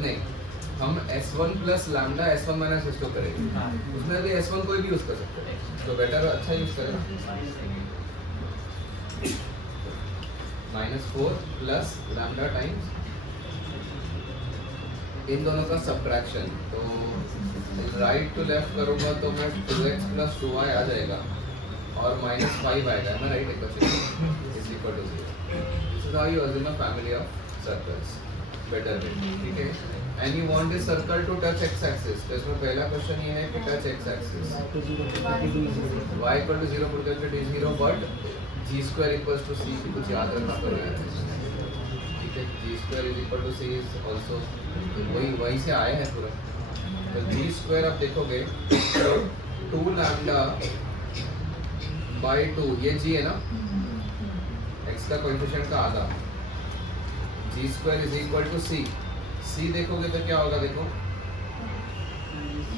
नहीं, हम S1 plus lambda S1 minus S2 करेंगे, उसमें भी S1 कोई भी यूज कर सकते हैं, तो बेटर अच्छा यूज करें। -4 प्लस लैम्डा टाइम्स इन दोनों का सब्ट्रैक्शन, तो राइट टू लेफ्ट करूँगा तो मैं 2x प्लस 2y आ जाएगा और -5 आएगा, मैं write equation is equal to 0। This is how you assume a family of circles better way, ठीक है। And you want this circle to touch x axis, तो इसमें पहला क्वेश्चन ये है कि touch x axis, y equal to 0 put करके d0 but g² equals to c, कुछ याद रखना पड़ेगा, ठीक है। g² is equal to c is also वही से आया है पूरा, तो g² आप देखोगे तो 2 लैम्डा बाई 2, ये g है ना, x का कोएफिशिएंट का आधा, g² is equal to c, c देखोगे तो क्या होगा, देखो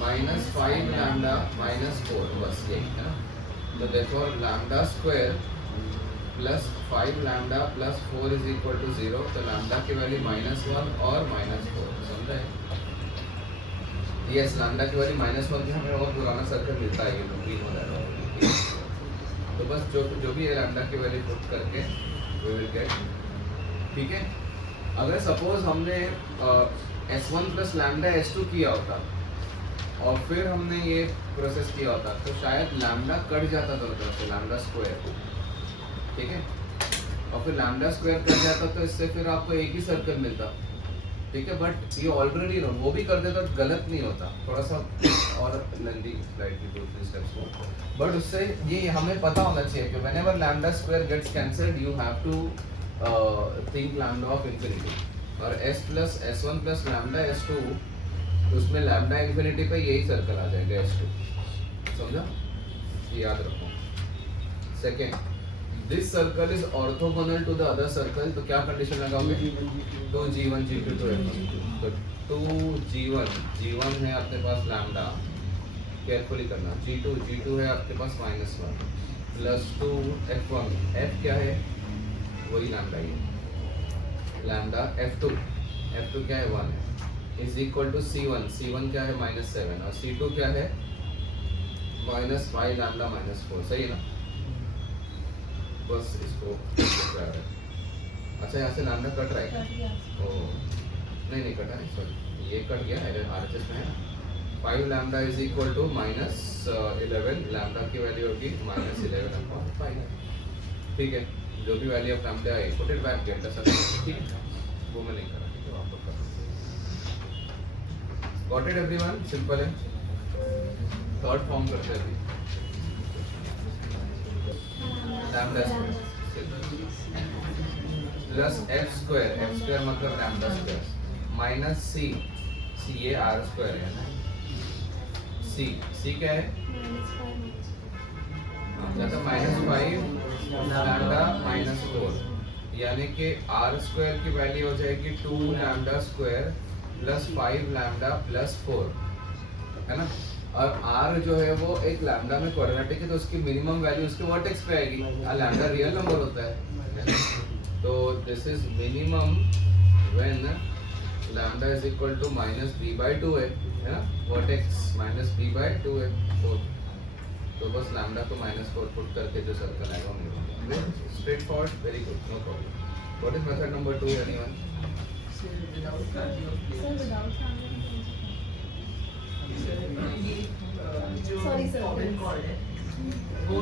-5 लैम्डा -4, बस यही है ना। तो देखो lambda square plus 5 lambda plus 4 is equal to 0, तो लैम्डा की वैल्यू -1 और -4, समझे? यस, लैम्डा की वैल्यू -1 की हमें और पुराना सर्कल मिलता है, ये ग्रीन हो रहा है, तो बस जो भी है लैम्डा की वैल्यू पुट करके वी विल गेट, ठीक है। अगर सपोज हमने S1 प्लस लैम्डा S2 किया होता और फिर हमने ये प्रोसेस किया होता तो शायद लैम्डा कट जाता दोनों तरफ से, लैम्डा स्क्वायर, ठीक है, और फिर लैम्डा स्क्वायर कट जाता तो इससे फिर आपको एक ही सर्कल मिलता, ठीक है। बट ये ऑलरेडी नो वो भी कर देता तो गलत नहीं होता, थोड़ा सा और लेंदी स्लाइटली 2-3 स्टेप्स को, बट उससे ये हमें पता होना चाहिए कि whenever lambda square gets cancelled you have to think lambda of infinity, और S plus S1 plus lambda S2, उसमें लैम्डा इंफिनिटी पे यही सर्कल आ जाएगा S2, समझा? ये याद रखो। Second, this circle is orthogonal to the other circle, तो क्या कंडीशन लगाओगे? 2g1 g2 2f1, तो 2g1 है आपके पास लैम्डा, केयरफुली करना, g2 है आपके पास -1 प्लस 2f1, f क्या है? वही लैम्डा ही है, लैम्डा f2 क्या है? 1 है, इज इक्वल टू c1 क्या है? -7, और c2 क्या है? -5 लैम्डा -4, सही है ना? बस इसको अच्छा, यहाँ से लैम्डा कट रहा है क्या? ओ नहीं कटा नहीं, सॉरी, ये कट गया है, RHS में है ना। 5 lambda is equal to -11, lambda की वैल्यू होगी -11/5, ठीक है। जो भी वैल्यू ऑफ लैम्डा है put it back, get the circle, ठीक है, वो मैं नहीं करा, ठीक है, आप लोग कर गॉट इट एवरीवन, सिंपल है। थर्ड फॉर्म करते हैं अभी, लैम्डा प्लस f² मतलब लैम्डा स्क्वायर माइनस c ये r² है ना, c क्या है? तो -5 लैम्डा -4, यानी कि r² की वैल्यू हो जाएगी 2 lambda square plus 5 lambda plus 4, है ना। और r जो है वो एक लैम्डा में क्वाड्रेटिक है, तो उसकी मिनिमम वैल्यू उसके वर्टेक्स पे आएगी, लैम्डा रियल नंबर होता है, तो this is minimum when lambda is equal to -b/2 है ना, वर्टेक्स -b/2 है, तो बस लैम्डा को -4 पुट करके जो सर्कल आएगा वो मिलेगा, straight forward, very good, no problem. What is method number 2 anyone? जो कॉमन कॉर्ड है वो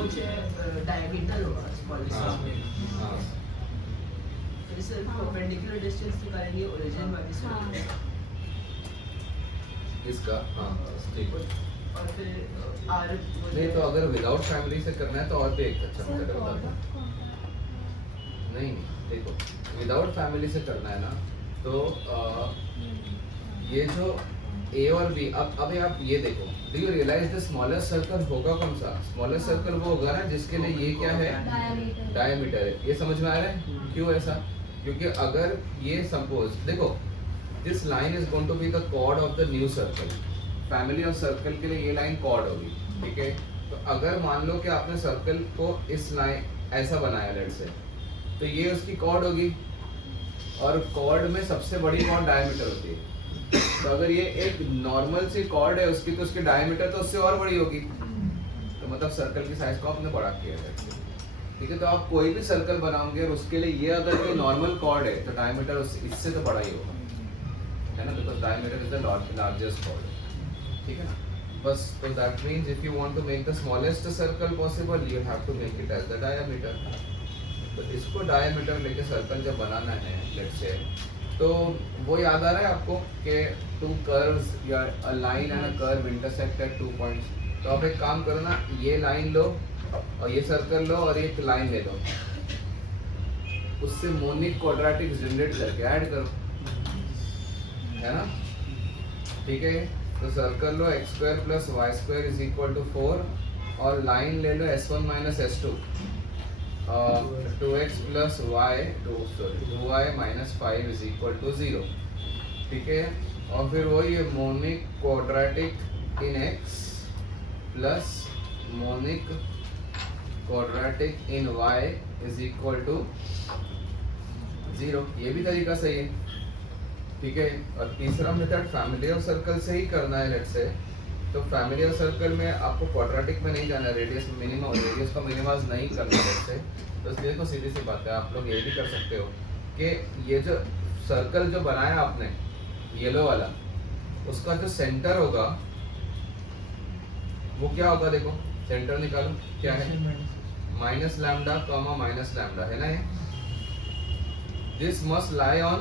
डायमीटर होगा स्मॉलेस्ट, हाँ, फिर से परपेंडिकुलर डिस्टेंस निकालेंगे ओरिजिन वाली से, इसका हाँ ठीक है। और फिर r नहीं तो अगर विदाउट फैमिली से करना है तो और भी एक अच्छा मेथड है, बताता हूँ। नहीं देखो, विदाउट फैमिली से करना है ना, तो ये जो a और b, अब आप ये देखो, do you realize the smallest circle होगा कौन सा? स्मॉलेस्ट सर्कल वो होगा ना जिसके लिए ये क्या है? डायमीटर है। ये समझ में आ रहा है क्यों ऐसा? क्योंकि अगर ये सपोज देखो, this line is going to be the chord of the new circle, family of circle के लिए ये लाइन कॉर्ड होगी, ठीक है। तो अगर मान लो कि आपने सर्कल को इस लाइन ऐसा बनाया लेट से, तो ये उसकी कॉर्ड होगी, और कॉर्ड में सबसे बड़ी कॉर्ड डायमीटर होती है, तो अगर ये एक नॉर्मल सी कॉर्ड है उसकी, तो उसकी डायमीटर तो उससे और बड़ी होगी, तो मतलब सर्कल की साइज को आपने बड़ा किया है। ठीक है, तो आप कोई भी सर्कल बनाओगे और उसके लिए ये अगर कोई नॉर्मल कॉर्ड है तो डायमीटर इससे तो बड़ा ही होगा, है ना, because diameter is the largest chord. ठीक है ना, बस तो that means if you want to make the smallest circle possible you have to make it as the diameter. तो इसको डायमीटर लेके सर्कल जब बनाना है लेट्स से, तो वो याद आ रहा है आपको कि टू कर्व्स या a line and a curve intersect at 2 points. तो आप एक काम करो ना, ये लाइन लो और ये सर्कल लो और एक लाइन ले लो, उससे मोनिक क्वाड्रेटिक जनरेट करके ऐड करो, है ना। ठीक है, तो सर्कल लो x² + y² = 4 और लाइन ले लो s1 - s2 2x + y 2y - 5 = 0। ठीक है, और फिर वही monic quadratic in x plus monic quadratic in y = 0। ये भी तरीका सही है। ठीक है, और तीसरा मेथड फैमिली ऑफ सर्कल से ही करना है लेट्स से। तो फैमिली ऑफ सर्कल में आपको क्वाड्रेटिक में नहीं जाना, रेडियस मिनिमम रेडियस को मिनिमाइज नहीं करना लेट्स से। तो इसलिए तो सीधी सी बात है, आप लोग ये भी कर सकते हो कि ये जो सर्कल जो बनाया आपने येलो वाला, उसका जो सेंटर होगा वो क्या होगा, देखो सेंटर निकालो, क्या है -λ, -λ, है ना। ये this must lie on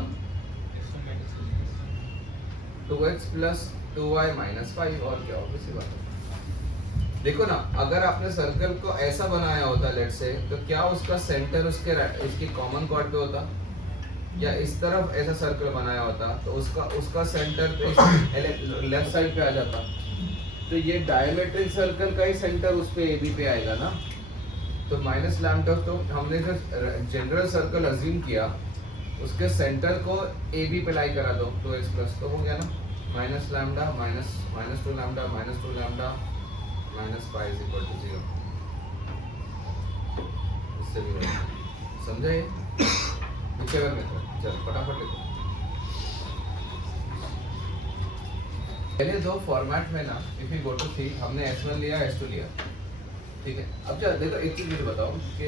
2x + 2y - 5, और क्या होगा, इसी बात है। देखो ना, अगर आपने सर्कल को ऐसा बनाया होता लेट्स से, तो क्या उसका सेंटर इसकी कॉमन कॉर्ड पे होता, या इस तरफ ऐसा सर्कल बनाया होता तो उसका सेंटर तो लेफ्ट साइड पे आ जाता। तो ये डायमेट्रिक सर्कल का ही सेंटर उस पे AB पे आएगा ना। तो -λ, तो हमने जो जनरल सर्कल अज्यूम किया उसके सेंटर को AB पे लाई करा दो, 2x+, तो हो गया ना -λ -2λ -2λ -5 = 0। इससे भी होगा, समझे? whichever method, चल फटाफट लिखो। पहले दो फॉर्मेट में ना, इफ यू गो टू सी, हमने S1 लिया, S2 लिया। ठीक है, अब चल देखो एक चीज मुझे बताओ कि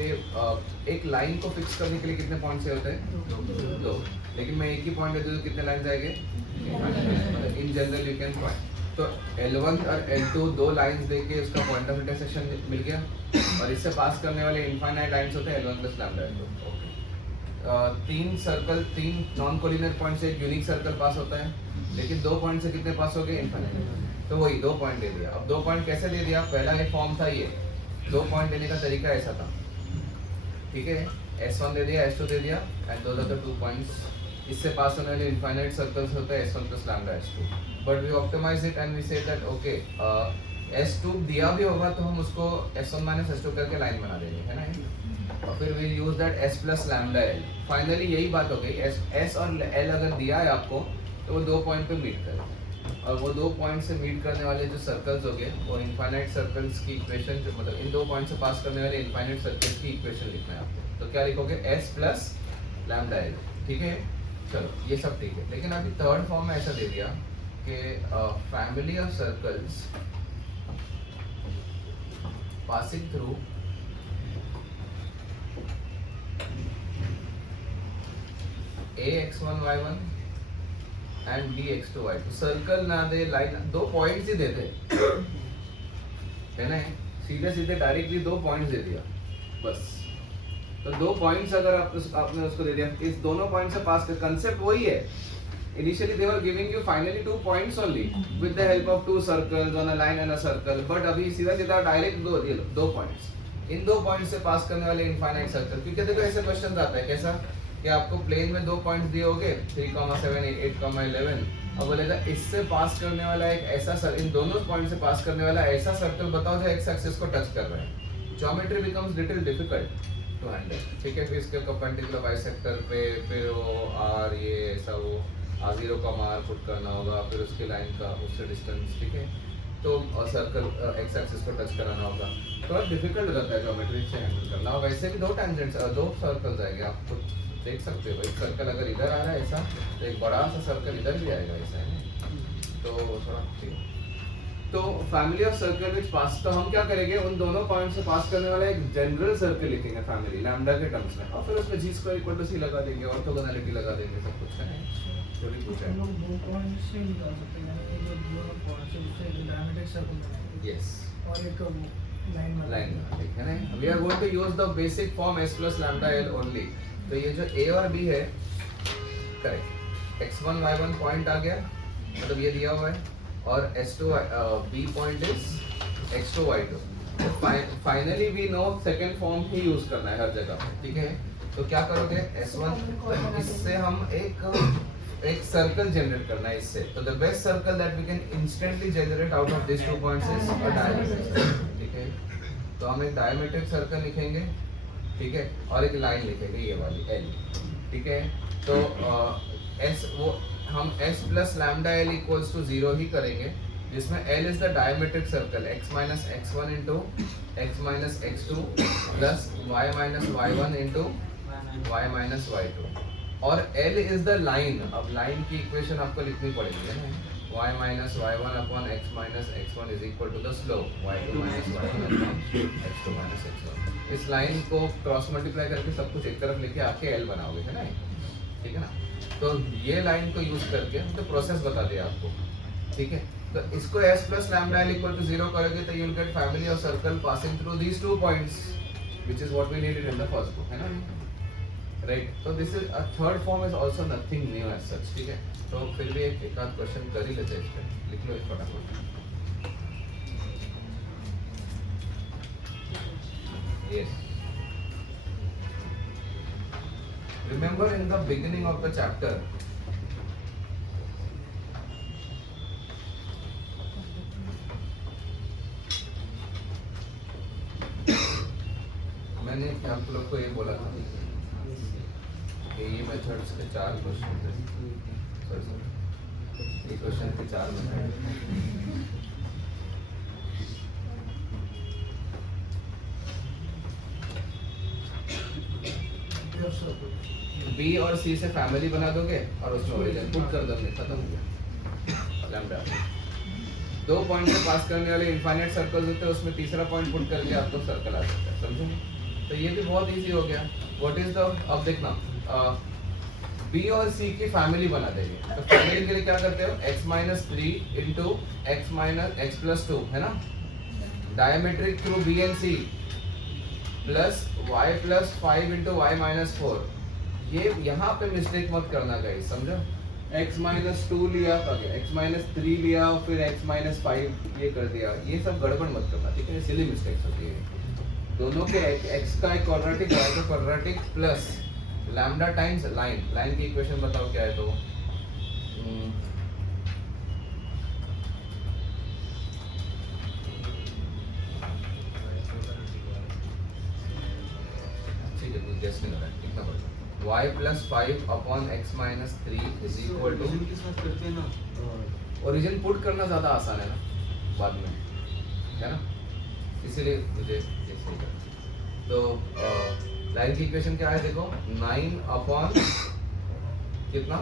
एक लाइन को फिक्स करने के लिए कितने पॉइंट से होते हैं? 2। लेकिन मैं एक ही पॉइंट दे दूं तो कितने लाइन आएंगे? In general you can point, तो L1 और L2 दो लाइंस देके उसका पॉइंट ऑफ इंटरसेक्शन मिल गया, और इससे पास करने वाले इनफाइनाइट लाइंस होते हैं L1 + λ L2। तीन नॉन कोलिनियर पॉइंट से एक यूनिक सर्कल पास होता है, लेकिन 2 पॉइंट से कितने पास हो गए? इनफाइनाइट। तो वही 2 पॉइंट दे दिया। अब 2 पॉइंट कैसे दे दिया? पहला ये फॉर्म था, ये 2 पॉइंट देने का तरीका ऐसा था। ठीक है, S1 दे दिया, S2 दे दिया, एंड दो 2 पॉइंट्स इससे पास होने वाले इनफाइनाइट सर्कल्स होते हैं S1 + λ S2। But we optimize it and we say that okay S2 दिया भी होगा तो हम उसको S1 - S2 करके लाइन बना देंगे, है ना। और फिर we use that S + λ L। Finally यही बात हो गई, S और L अगर दिया है आपको तो वो 2 पॉइंट पे मीट करें, और वो 2 पॉइंट से मीट करने वाले जो सर्कल्स हो गए वो इनफाइनाइट सर्कल्स की इक्वेशन, जो मतलब इन 2 पॉइंट से पास करने वाले इनफाइनाइट सर्कल्स की इक्वेशन लिखना है आपको। तो क्या लिखोगे? S + λ L। ठीक है, चलो ये सब ठीक है, लेकिन अभी थर्ड फॉर्म में ऐसा दे दिया कि family of circles passing through ax1 y1 and bx2 y2। Circle ना दे, लाइन, 2 पॉइंट्स ही दे दे, है ना। सीधे सीधे डायरेक्टली 2 पॉइंट्स दे दिया बस। तो 2 पॉइंट्स अगर आपने उसको दे दिया, इस दोनों पॉइंट से पास कर, कंसेप्ट वही है। Initially they were giving you finally 2 points only with the help of 2 circles on a line and a circle, but अभी सीधा सीधा डायरेक्ट 2 पॉइंट्स, इन 2 पॉइंट्स से पास करने वाले इनफाइनाइट सर्कल। क्योंकि देखो ऐसे क्वेश्चन आता है कैसा कि आपको प्लेन में 2 पॉइंट्स दिए होंगे 3,7 8,11, और बोलेगा इससे पास करने वाला एक ऐसा इन दोनों पॉइंट से पास करने वाला ऐसा सर्कल बताओ जो एक्स एक्सिस को टच कर रहा है। Geometry becomes little difficult to handle. ठीक है, फिर इसके परपेंडिकुलर बाइसेक्टर पे फिर वो आर, ये ऐसा वो R0 का R पुट करना होगा, फिर उसकी लाइन का उससे डिस्टेंस। ठीक है, तो सर्कल एक्स एक्सिस को टच कराना होगा, थोड़ा डिफिकल्ट रहता है ज्योमेट्री से हैंडल करना। और वैसे भी 2 टेंजेंट्स 2 सर्कल्स आएंगे, आपको देख सकते हो एक सर्कल अगर इधर आ रहा है ऐसा, तो एक बड़ा सा सर्कल इधर भी आएगा ऐसा है ना, तो थोड़ा ठीक है। तो फैमिली ऑफ सर्कल विच पास, तो हम क्या करेंगे उन दोनों पॉइंट से पास करने वाला एक जनरल सर्कल लिखेंगे फैमिली लैम्डा के टर्म्स में, और फिर उसमें जी स्क्वायर इक्वल टू सी लगा देंगे, ऑर्थोगोनैलिटी लगा देंगे, सब कुछ है जो भी कुछ है। हम लोग दो पॉइंट से निकाल सकते हैं, यानी ये जो दोनों पॉइंट से उससे एक डायमीटर सर्कल बनाएंगे यस, और एक लाइन लाइन ठीक है ना। We are going to use the basic form s plus lambda l only. तो ये जो a और b है, करेक्ट, x1 y1 पॉइंट आ गया, मतलब ये दिया हुआ है, और s2 b point is x2 y2। तो finally we know second form ही यूज करना है हर जगह पे, ठीक है। तो क्या करोगे s1, तो इससे हम एक सर्कल जनरेट करना है इससे। तो the best circle that we can instantly generate out of this 2 points is a diametric circle, ठीक है। तो हम एक डायमीट्रिक सर्कल लिखेंगे, ठीक है, और एक लाइन लिखेंगे ये वाली l, ठीक है। तो s वो हम s plus lambda l equals to 0 ही करेंगे, जिसमें l is the diametric circle x minus x1 into x minus x2 plus y minus y1 into y minus y2, और l is the line। अब line की equation आपको लिखनी पड़ेगी है ना, y minus y1 upon x minus x1 is equal to the slope y2 minus y1 upon x2 minus x1। इस line को क्रॉस मल्टीप्लाई करके सब कुछ एक तरफ लेके आके l बनाओगे है ना, ठीक है ना। तो ये लाइन को यूज करके हम तो प्रोसेस बता दिया आपको, ठीक है। तो इसको s plus lambda l equal to 0 करोगे तो you will get family of circle passing through these 2 points, which is what we needed in the first book, है ना, right। तो this is a third form is also nothing new as such, ठीक है। तो फिर भी एक आध क्वेश्चन कर ही लेते हैं इस पे, लिख लो इस फटाफट। yes, remember in the beginning of the chapter मैंने आप लोग को ये बोला था कि ये मेथड्स के 4 क्वेश्चन थे, सॉरी ये क्वेश्चन के 4 मेथड। बी और सी से फैमिली बना दोगे और उसमें ओरिजिन पुट कर दोगे, खत्म हो गया लैम्डा। 2 पॉइंट से पास करने वाले इनफाइनाइट सर्कल्स होते हैं, उसमें तीसरा पॉइंट पुट करके आपको सर्कल आ सकता है, समझो। तो ये भी बहुत इजी हो गया। व्हाट इज द, अब देखना बी और सी की फैमिली बना देंगे। तो फैमिली के लिए क्या करते हो, x minus 3 into x minus x plus 2 है ना, diametric through B and C plus y plus 5 into y minus 4। ये यहाँ पे मिस्टेक मत करना गाइस, समझो। x minus 2 लिया, x minus 3 लिया, फिर x minus 5 ये कर दिया, ये सब गड़बड़ मत करना, ठीक है, सिली मिस्टेक्स होती है। दोनों के x का एक क्वाड्रेटिक, y का quadratic plus lambda times line, line की इक्वेशन बताओ क्या है। तो ठीक है, कुछ गेस नहीं लगा, कितना पड़ेगा, y plus 5 upon x minus 3 is equal to, origin put करना ज़्यादा आसान है ना बाद में, है ना, इसीलिए मुझे ये सही करना। तो लाइन की इक्वेशन क्या है देखो, 9 अपॉन कितना,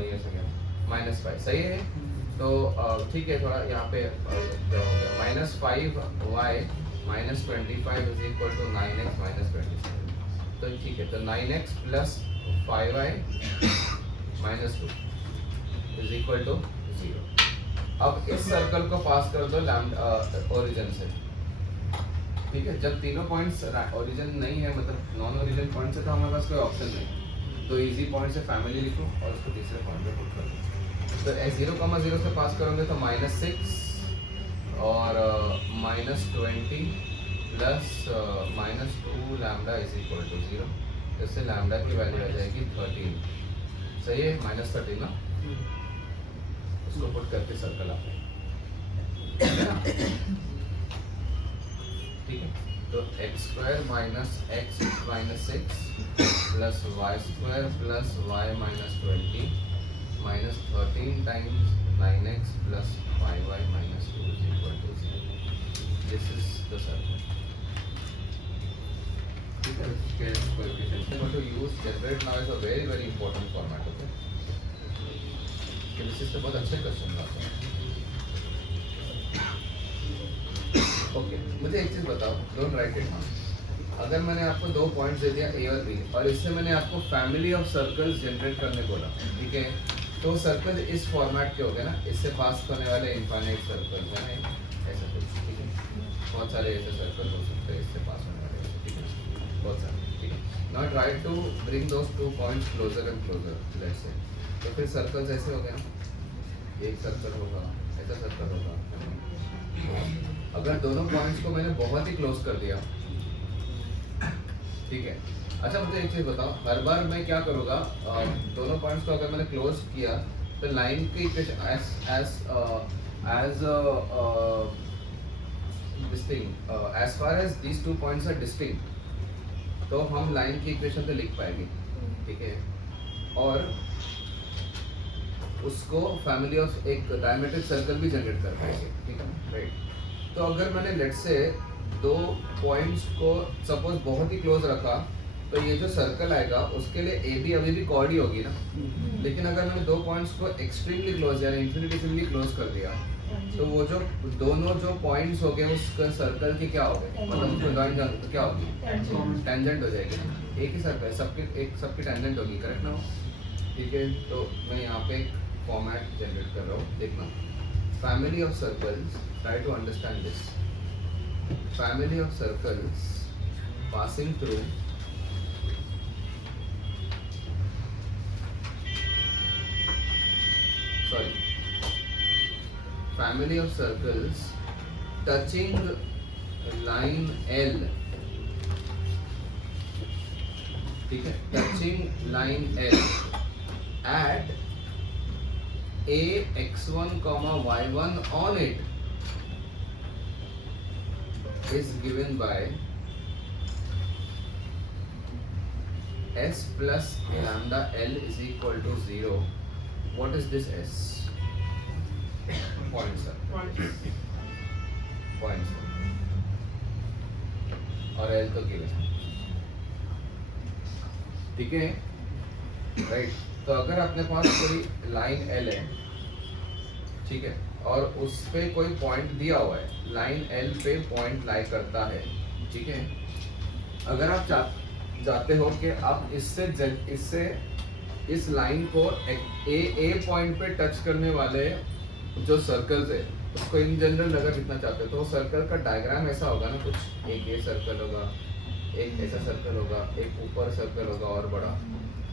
ये सही है -5, सही है। तो ठीक है, थोड़ा यहाँ पे क्या हो गया, -5y minus 25 is equal to 9x minus 27। तो ठीक है, तो 9x plus 5y minus 2 is equal to 0। अब इस सर्कल को पास कर दो ओरिजिन से, ठीक है। जब तीनों पॉइंट्स ओरिजिन नहीं है, मतलब नॉन ओरिजिन पॉइंट से, तो हमारे पास कोई ऑप्शन नहीं, तो इजी पॉइंट से फैमिली लिखो और उसको तीसरे पॉइंट पे पुट कर दो। तो 0,0 से पास करोगे तो -6 और -20 plus -2 lambda is equal to 0। इससे लैम्डा की वैल्यू आ जाएगी 13, सही है, -13 ना, उसको पुट करके सर्कल आता है, ठीक है। तो x² minus x minus 6 plus y² plus y minus 20 minus 13 times 9x plus 5y minus 2 is equal to 0। This is the circle। ठीक है, scaling coefficient. What to use generate now is a very important format. Okay. Chemistry से बहुत अच्छे question आते हैं. Okay, मुझे एक चीज बताओ, डोंट राइट इट नाउ. अगर मैंने आपको 2 पॉइंट्स दे दिया ए और बी और इससे मैंने आपको फैमिली ऑफ सर्कल्स जनरेट करने बोला, ठीक है, तो सर्कल इस फॉर्मेट के हो गए ना, इससे पास होने वाले इनफाइनाइट सर्कल है ना, ऐसा कुछ, ठीक है. बहुत सारे ऐसे सर्कल हो सकते हैं इससे पास होने वाले, ठीक है, बहुत सारे, ठीक है. Now try to bring those 2 points closer and closer, let's say. तो फिर सर्कल्स ऐसे हो गए ना, एक सर्कल होगा, ऐसा सर्कल होगा. अगर दोनों पॉइंट्स को मैंने बहुत ही क्लोज कर दिया, ठीक है. अच्छा मुझे एक चीज बताओ, हर बार मैं क्या करूँगा, दोनों पॉइंट्स को अगर मैंने क्लोज किया तो लाइन की as far as these 2 points are distinct, तो हम लाइन की इक्वेशन तो लिख पाएंगे, ठीक है, और उसको फैमिली ऑफ एक डायमेट्रिक सर्कल भी जनरेट कर पाएंगे, ठीक है, राइट. तो अगर मैंने लेट से 2 पॉइंट्स को सपोज बहुत ही क्लोज रखा, तो ये जो सर्कल आएगा उसके लिए ए बी अभी भी कॉर्ड ही होगी ना. लेकिन अगर मैंने 2 पॉइंट्स को एक्सट्रीमली क्लोज यानी इन्फिनिटेसिमली क्लोज कर दिया, तो वो जो दोनों जो पॉइंट्स हो गए उस सर्कल के क्या हो गए, मतलब उसको ज्वाइन कर तो क्या होगी, टेंजेंट हो जाएगी ना. एक ही सर्कल सबकी टेंजेंट होगी, करेक्ट ना, ठीक है. तो मैं यहाँ पे एक फॉर्मेट जनरेट कर रहा हूँ, देखना. Family of circles, try to understand this. Family of circles passing through family of circles touching line L, ठीक है, touching line L at a x1 y1 on it is given by s plus lambda L is equal to 0. What is this s? Point sir. Point sir. और L तो given, ठीक है, right. तो अगर अपने पास कोई लाइन L है, ठीक है, और उस पे कोई पॉइंट दिया हुआ है, लाइन L पे पॉइंट लाई करता है, ठीक है. अगर आप जाते हो कि आप इससे इस लाइन को ए पॉइंट पे टच करने वाले जो सर्कल्स है उसको इन जनरल अगर लिखना चाहते हो तो सर्कल का डायग्राम ऐसा होगा ना, कुछ एक ये सर्कल होगा, एक ऐसा सर्कल होगा, एक ऊपर सर्कल होगा और बड़ा,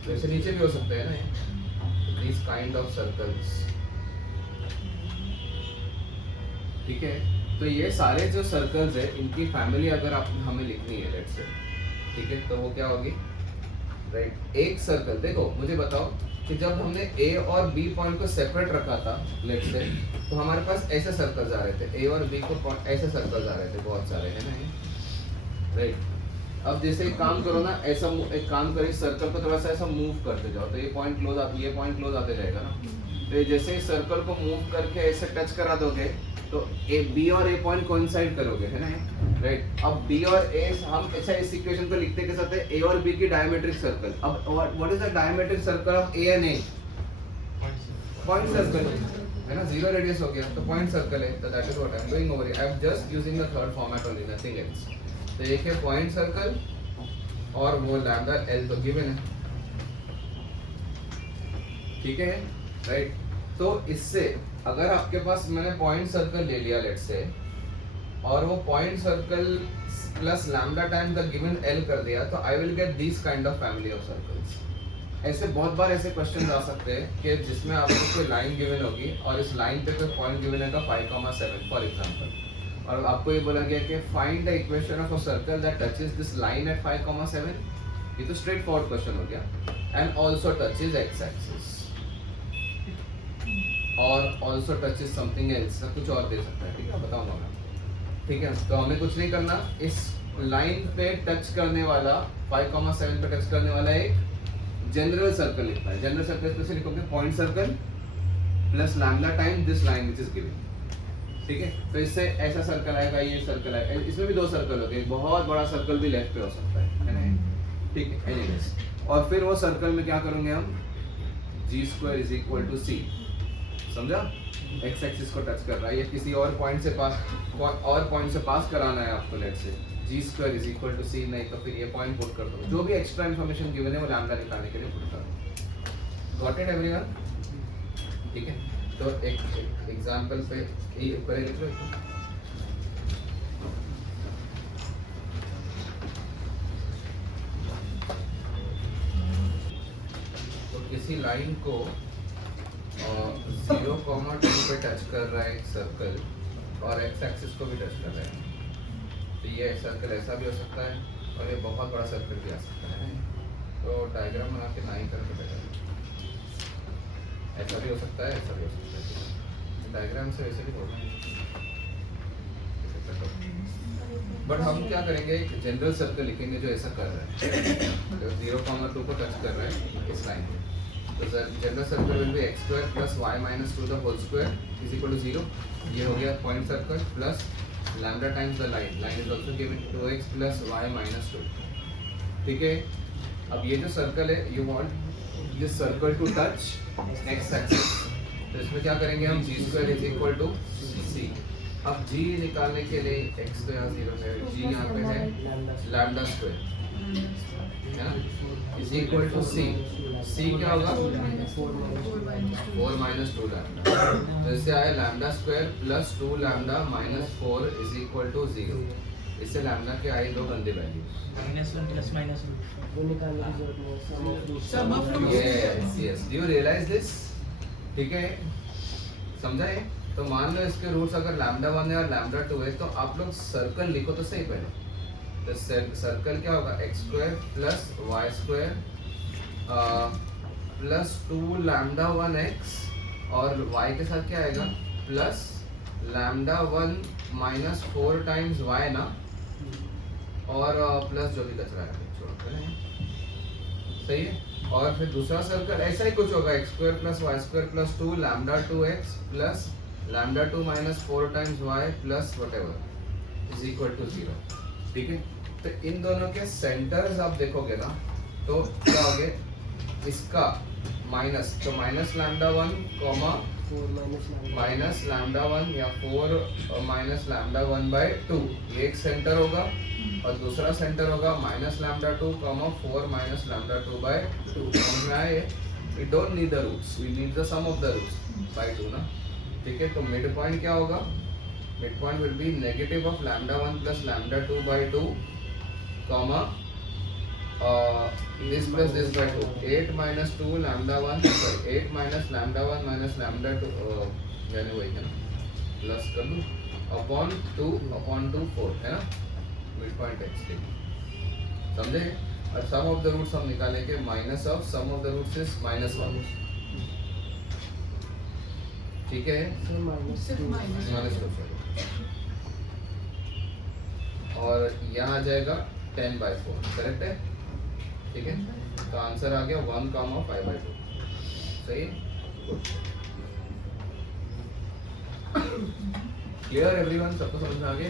तो इससे नीचे भी हो सकते हैं ना, दिस काइंड ऑफ सर्कल्स, ठीक है. तो ये सारे जो सर्कल्स है इनकी फैमिली अगर आप हमें लिखनी है लेट्स से, ठीक है, तो वो क्या होगी, राइट. एक सर्कल देखो, मुझे बताओ कि जब हमने ए और बी पॉइंट को सेपरेट रखा था लेट्स से, तो हमारे पास ऐसे सर्कल्स आ रहे थे, ए और बी को ऐसे सर्कल्स आ रहे थे, बहुत सारे हैं ना, राइट. अब जैसे एक काम करो ना, ऐसा एक काम करो, इस सर्कल को थोड़ा सा ऐसा मूव करते जाओ, तो ये पॉइंट क्लोज आते जाएगा ना. तो जैसे इस सर्कल को मूव करके ऐसे टच करा दोगे तो ए बी और ए पॉइंट कोइंसाइड करोगे, है ना, राइट. अब बी और ए हम ऐसा इस इक्वेशन को लिखते के साथ है ए और बी की डायमेट्रिक सर्कल. अब what is the diametric circle of A and A? Point circle है ना, 0 रेडियस हो गया तो पॉइंट सर्कल है. तो that is what I am doing over here. I am just using the third format only, nothing else. तो एक है पॉइंट सर्कल और वो लैम्डा एल तो गिवन है, ठीक है, राइट. तो इससे अगर आपके पास मैंने पॉइंट सर्कल ले लिया लेट्स से, और वो point circle plus lambda time the given L कर दिया, तो I will get this kind of family of circles. ऐसे बहुत बार ऐसे क्वेश्चंस आ सकते हैं कि जिसमें आपको कोई लाइन गिवन होगी और इस लाइन पे कोई पॉइंट गिवन है 5,7 फॉर एग्जांपल, और आपको ये बोला गया कि find the equation of a circle that touches this line at 5,7. ये तो स्ट्रेट फॉरवर्ड क्वेश्चन हो गया. And also touches x axis और आल्सो टचेस समथिंग एल्स, कुछ और दे सकता है, ठीक है, बताऊंगा मैं, ठीक है. तो हमें कुछ नहीं करना, इस लाइन पे टच करने वाला 5,7 पे टच करने वाला एक जनरल सर्कल लिखना है. जनरल सर्कल कैसे लिखोगे, point circle plus lambda time this line which is given, ठीक है. तो इससे ऐसा सर्कल आएगा, ये सर्कल आएगा, इसमें भी 2 सर्कल हो गए, बहुत बड़ा सर्कल भी लेफ्ट पे हो सकता है ना, ठीक है एनीवेज, और फिर वो सर्कल में क्या करेंगे हम, जी स्क्वायर इज इक्वल टू सी, समझा, एक्स एक्सिस को टच कर रहा है, ये किसी और पॉइंट से पास कराना है आपको, लेट से जी स्क्वायर इज इक्वल टू सी, नहीं तो फिर ये पॉइंट पुट कर दो, जो भी एक्स्ट्रा इन्फॉर्मेशन गिवन है वो लैम्डा निकालने के लिए पुट कर दो। Got it everyone? ठीक है, तो एक एग्जांपल पे ये ऊपर लिख लो। तो किसी लाइन को 0,2 पे टच कर रहा है एक सर्कल, और एक्स एक्सिस को भी टच कर रहा है, तो ये सर्कल ऐसा भी हो सकता है और ये बहुत बड़ा सर्कल भी आ सकता है। तो डायग्राम बना के ना ही करके बेटर, ऐसा भी हो सकता है, ऐसा भी हो सकता है, डायग्राम से वैसे भी होगा। बट हम क्या करेंगे, एक जनरल सर्कल लिखेंगे जो ऐसा कर रहा है, तो 0,2 को टच कर रहा है इस लाइन में, तो general circle will be x square plus y minus 2 the whole square is equal to 0। ये हो गया point circle, plus lambda times the line is also given 2x plus y minus 2। ठीक है, अब ये जो सर्कल है, you want this circle to touch x axis, तो इसमें क्या करेंगे हम, g square is equal to c। अब g निकालने के लिए x तो यहाँ 0 है, g यहाँ पे है लैम्डा स्क्वायर, है ना, is equal to c। c क्या होगा, 4 माइनस 2 लैम्डा, तो इससे आया lambda square plus 2 lambda minus 4 is equal to 0। इससे लैम्डा के आए दो गंदे वैल्यू, -1 प्लस -1 वो निकालने की जरूरत नहीं, Sum of roots. Yes yes, do you realize this? ठीक है, समझा है? तो मान लो इसके रूट्स अगर लैम्डा 1 है और लैम्डा 2 है, तो आप लोग सर्कल लिखो तो सही पहले। तो सर्कल क्या होगा, x square plus y square plus 2 lambda 1 x, और y के साथ क्या आएगा, plus lambda 1 minus 4 times y ना, और प्लस जो भी कचरा है छोड़ो, सही है। और फिर दूसरा सर्कल ऐसा ही कुछ होगा, x square plus y square plus 2 lambda 2x plus lambda 2 minus 4 times y plus whatever is equal to 0। ठीक है, तो इन दोनों के सेंटर्स आप देखोगे ना, तो क्या हो गया, इसका माइनस, तो minus lambda 1 comma 4 minus lambda 1 या 4 माइनस लैम्डा 1 बाय 2, ये एक सेंटर होगा, और दूसरा सेंटर होगा minus lambda 2 comma 4 minus lambda 2 by 2। समझ में आए? We don't need the roots, we need the sum of the roots by 2 ना। ठीक है, तो मिड पॉइंट क्या होगा, mid point will be negative of lambda 1 plus lambda 2 by 2 comma this plus this by 2, 8 minus 2 lambda 1, sorry 8 minus lambda 1 minus lambda 2 यानी वही है ना, प्लस कर दूं अपॉन 2 4 है ना, मिड पॉइंट एक्स। समझे? और सम ऑफ द रूट्स हम निकालेंगे, minus of sum of the roots is -1। ठीक है, -2 और यहाँ आ जाएगा 10/4, करेक्ट है? ठीक है, तो आंसर आ गया 1,5/2। सही है, क्लियर एवरीवन, सबको समझ में आ गए?